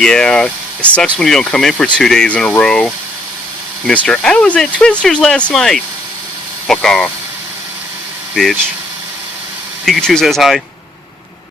Yeah, it sucks when you don't come in for 2 days in a row. Mr. I was at Twister's last night. Fuck off, bitch. Pikachu says hi.